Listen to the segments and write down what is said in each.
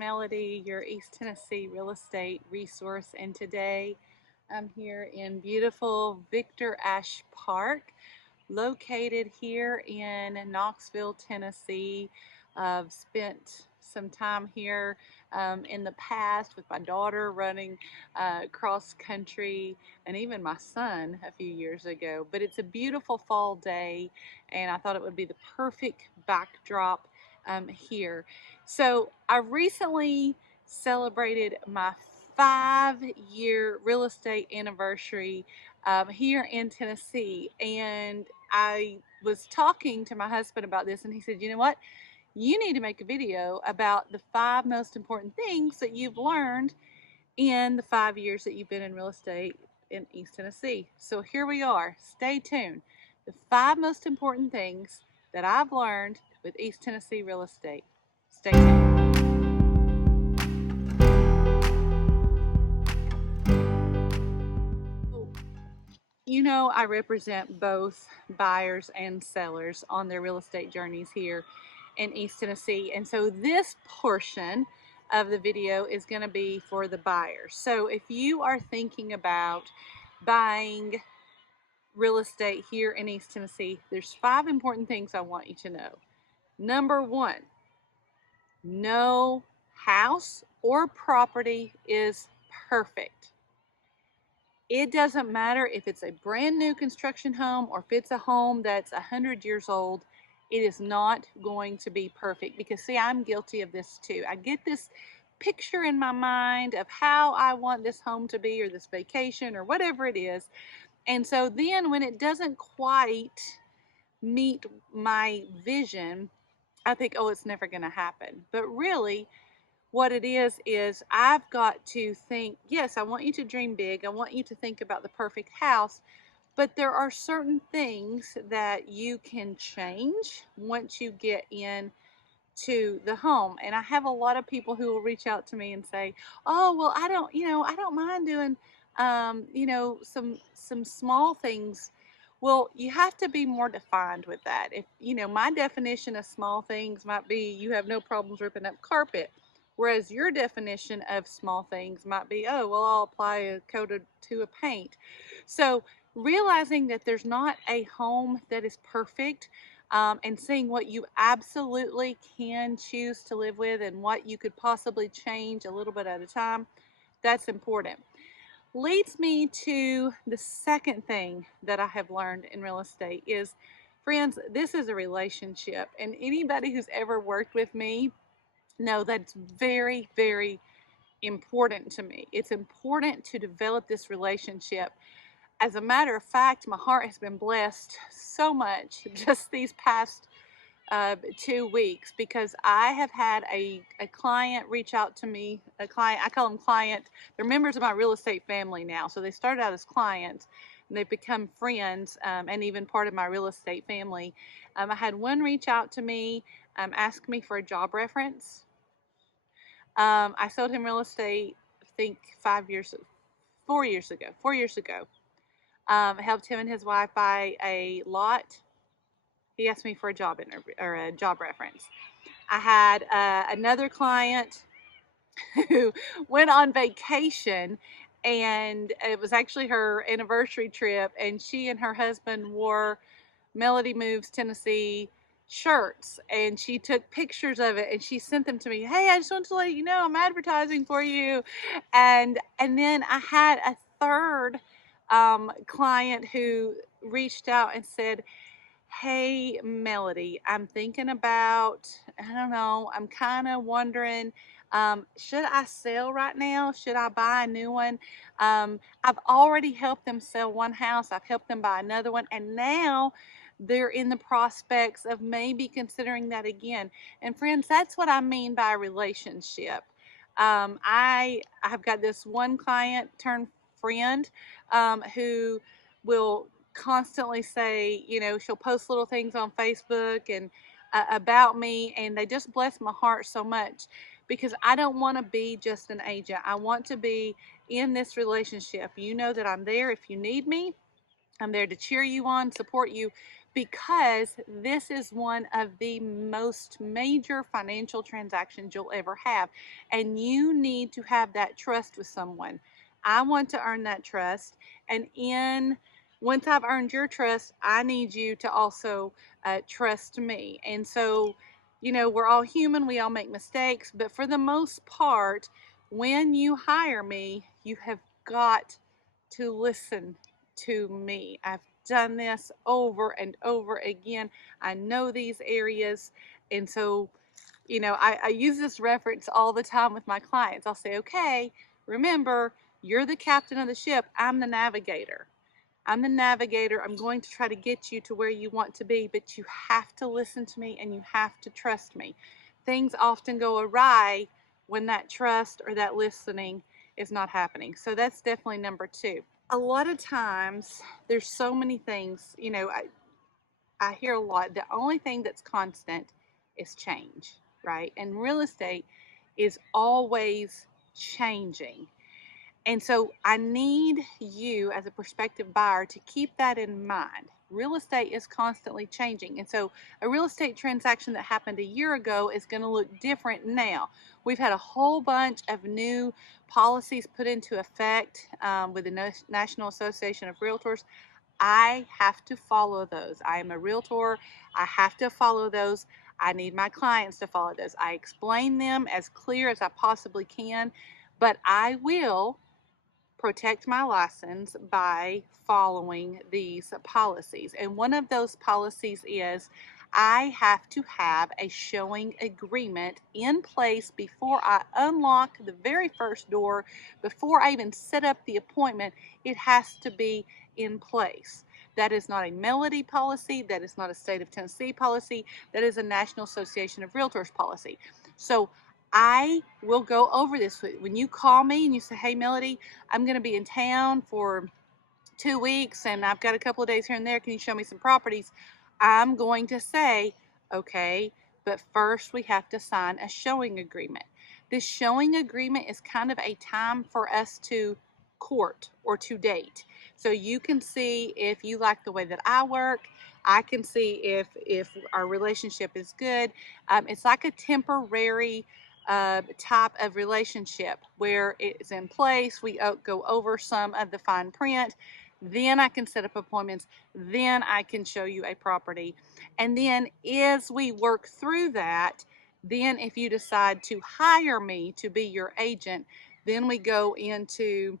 Melody, your East Tennessee real estate resource, and today I'm here in beautiful Victor Ashe Park, located here in Knoxville, Tennessee. I've spent some time here in the past with my daughter running cross country and even my son a few years ago. But it's a beautiful fall day, and I thought it would be the perfect backdrop here. So I recently celebrated my 5-year real estate anniversary here in Tennessee, and I was talking to my husband about this, and he said, you know what? You need to make a video about the 5 most important things that you've learned in the 5 years that you've been in real estate in East Tennessee. So here we are. Stay tuned. The 5 most important things that I've learned with East Tennessee real estate. Stay tuned. You know, I represent both buyers and sellers on their real estate journeys here in East Tennessee. And so this portion of the video is going to be for the buyers. So if you are thinking about buying real estate here in East Tennessee, there's 5 important things I want you to know. Number 1, no house or property is perfect. It doesn't matter if it's a brand new construction home or if it's a home that's 100 years old. It is not going to be perfect, because see, I'm guilty of this too. I get this picture in my mind of how I want this home to be, or this vacation, or whatever it is. And so then when it doesn't quite meet my vision, I think, oh, it's never going to happen. But really, what it is I've got to think, yes, I want you to dream big. I want you to think about the perfect house, but there are certain things that you can change once you get in to the home. And I have a lot of people who will reach out to me and say, oh, well, I don't mind doing, some small things. Well, you have to be more defined with that. If, my definition of small things might be you have no problems ripping up carpet. Whereas your definition of small things might be, oh, well, I'll apply a coat to a paint. So realizing that there's not a home that is perfect, and seeing what you absolutely can choose to live with and what you could possibly change a little bit at a time, that's important. Leads me to the second thing that I have learned in real estate is, friends, this is a relationship. And anybody who's ever worked with me, no, that's very, very important to me. It's important to develop this relationship. As a matter of fact, my heart has been blessed so much just these past 2 weeks, because I have had a client reach out to me. A client, I call them client. They're members of my real estate family now. So they started out as clients, and they've become friends, and even part of my real estate family. I had one reach out to me, ask me for a job reference. I sold him real estate, I think 4 years ago. 4 years ago. Helped him and his wife buy a lot. He asked me for a job interview or a job reference. I had another client who went on vacation, and it was actually her anniversary trip, and she and her husband wore Melody Moves Tennessee shirts, and she took pictures of it and she sent them to me. Hey, I just want to let you know I'm advertising for you. And then I had a third client who reached out and said, hey, Melody, I'm thinking about, I don't know, I'm kind of wondering, should I sell right now? Should I buy a new one? I've already helped them sell one house. I've helped them buy another one. And now they're in the prospects of maybe considering that again. And friends, that's what I mean by a relationship. I've got this one client turned friend, who will constantly say, she'll post little things on Facebook and about me, and they just bless my heart so much, because I don't want to be just an agent. I want to be in this relationship. You know that I'm there if you need me. I'm there to cheer you on, support you, because this is one of the most major financial transactions you'll ever have, and you need to have that trust with someone. I want to earn that trust, and once I've earned your trust, I need you to also trust me. And so, we're all human, we all make mistakes, but for the most part, when you hire me, you have got to listen to me. I've done this over and over again. I know these areas. And so, I use this reference all the time with my clients. I'll say, okay, remember, you're the captain of the ship. I'm the navigator. I'm the navigator. I'm going to try to get you to where you want to be, but you have to listen to me and you have to trust me. Things often go awry when that trust or that listening is not happening. So that's definitely number two. A lot of times, there's so many things, I hear a lot. The only thing that's constant is change, right? And real estate is always changing. And so I need you as a prospective buyer to keep that in mind. Real estate is constantly changing. And so a real estate transaction that happened a year ago is going to look different now. We've had a whole bunch of new policies put into effect with the National Association of Realtors. I have to follow those. I am a realtor. I have to follow those. I need my clients to follow those. I explain them as clear as I possibly can, but I will protect my license by following these policies. And one of those policies is I have to have a showing agreement in place before I unlock the very first door, before I even set up the appointment. It has to be in place. That is not a Melody policy. That is not a state of Tennessee policy. That is a National Association of Realtors policy. So I will go over this. When you call me and you say, hey, Melody, I'm going to be in town for 2 weeks and I've got a couple of days here and there. Can you show me some properties? I'm going to say, okay, but first we have to sign a showing agreement. This showing agreement is kind of a time for us to court or to date. So you can see if you like the way that I work. I can see if our relationship is good. It's like a temporary type of relationship where it's in place. We go over some of the fine print. Then I can set up appointments. Then I can show you a property. And then as we work through that, then if you decide to hire me to be your agent, then we go into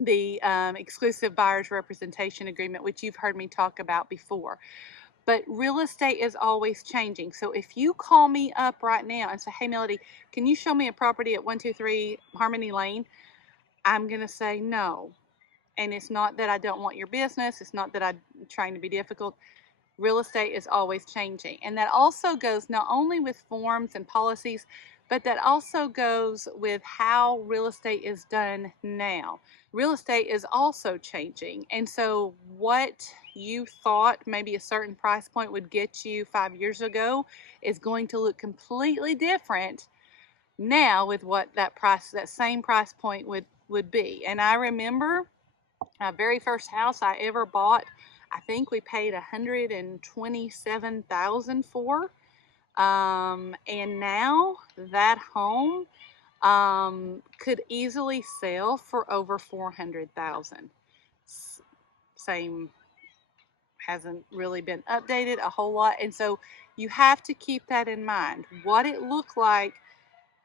the exclusive buyer's representation agreement, which you've heard me talk about before. But real estate is always changing. So if you call me up right now and say, hey, Melody, can you show me a property at 123 Harmony Lane? I'm going to say no. And it's not that I don't want your business. It's not that I'm trying to be difficult. Real estate is always changing. And that also goes not only with forms and policies, but that also goes with how real estate is done now. Real estate is also changing. And so what you thought maybe a certain price point would get you 5 years ago is going to look completely different now with what that same price point would be. And I remember my very first house I ever bought, I think we paid $127,000 for. And now that home could easily sell for over $400,000. Same, hasn't really been updated a whole lot. And so you have to keep that in mind. What it looked like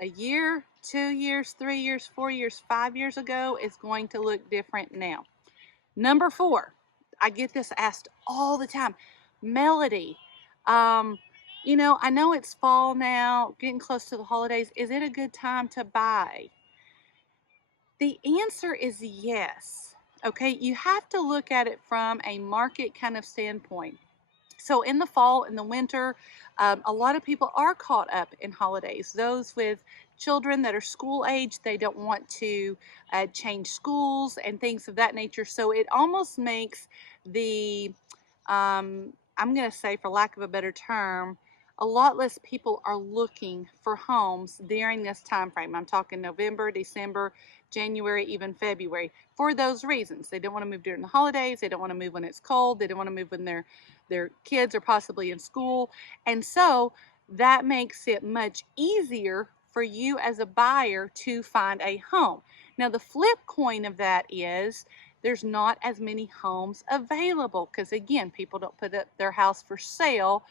a year, 2 years, 3 years, 4 years, 5 years ago is going to look different now. Number 4, I get this asked all the time. Melody, I know it's fall now, getting close to the holidays. Is it a good time to buy? The answer is yes. Okay, you have to look at it from a market kind of standpoint. So in the fall, in the winter, a lot of people are caught up in holidays. Those with children that are school age, they don't want to change schools and things of that nature. So it almost makes the, I'm going to say for lack of a better term, a lot less people are looking for homes during this time frame. I'm talking November, December, January, even February, for those reasons. They don't want to move during the holidays. They don't want to move when it's cold. They don't want to move when they're their kids are possibly in school. And so that makes it much easier for you as a buyer to find a home. Now, the flip coin of that is there's not as many homes available because, again, people don't put up their house for sale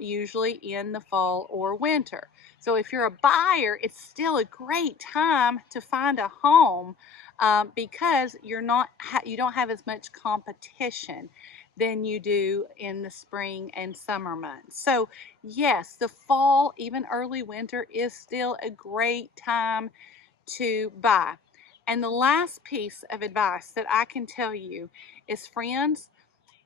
usually in the fall or winter. So if you're a buyer, it's still a great time to find a home because you don't have as much competition than you do in the spring and summer months. So yes, the fall, even early winter, is still a great time to buy. And the last piece of advice that I can tell you is, friends,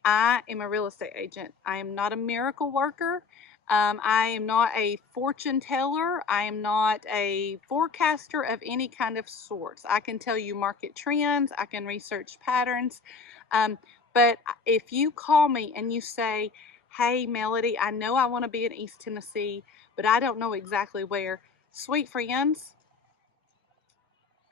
I am a real estate agent. I am not a miracle worker. I am not a fortune teller. I am not a forecaster of any kind of sorts. I can tell you market trends. I can research patterns. But if you call me and you say, hey, Melody, I know I want to be in East Tennessee, but I don't know exactly where. Sweet friends,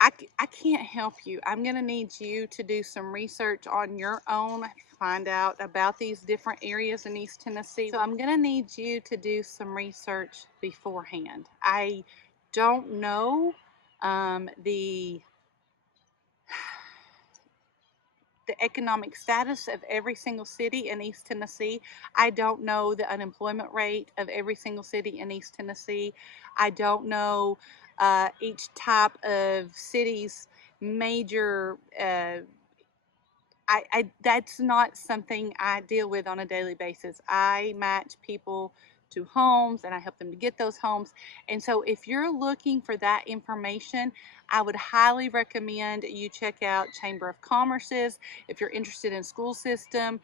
I can't help you. I'm going to need you to do some research on your own, find out about these different areas in East Tennessee. So I'm going to need you to do some research beforehand. I don't know the economic status of every single city in East Tennessee. I don't know the unemployment rate of every single city in East Tennessee. I don't know each type of city's major that's not something I deal with on a daily basis. I match people to homes and I help them to get those homes. And so if you're looking for that information, I would highly recommend you check out Chamber of Commerce's. If you're interested in school system,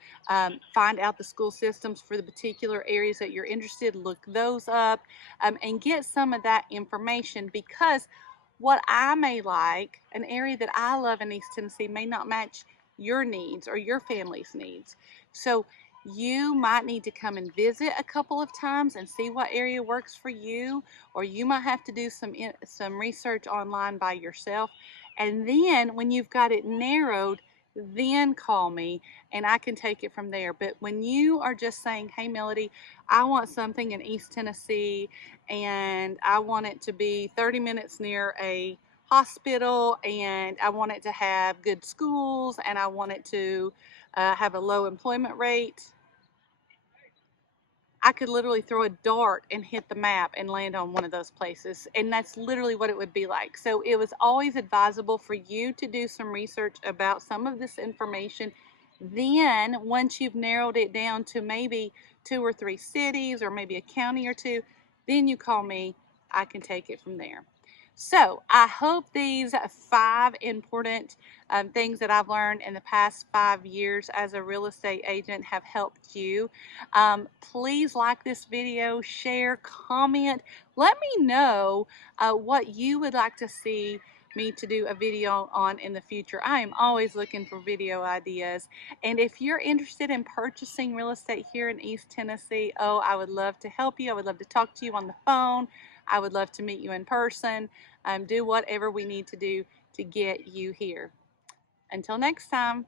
find out the school systems for the particular areas that you're interested, look those up, and get some of that information, because what I may like, an area that I love in East Tennessee, may not match your needs or your family's needs. So you might need to come and visit a couple of times and see what area works for you, or you might have to do some research online by yourself. And then when you've got it narrowed, then call me and I can take it from there. But when you are just saying, hey, Melody, I want something in East Tennessee and I want it to be 30 minutes near a hospital, and I want it to have good schools, and I want it to have a low employment rate, I could literally throw a dart and hit the map and land on one of those places. And that's literally what it would be like. So it was always advisable for you to do some research about some of this information. Then once you've narrowed it down to maybe 2 or 3 cities or maybe a county or two, then you call me. I can take it from there. So I hope these 5 important things that I've learned in the past 5 years as a real estate agent have helped you. Please like this video, share, comment. Let me know what you would like to see me to do a video on in the future. I am always looking for video ideas. And if you're interested in purchasing real estate here in East Tennessee, oh, I would love to help you. I would love to talk to you on the phone. I would love to meet you in person. Do whatever we need to do to get you here. Until next time.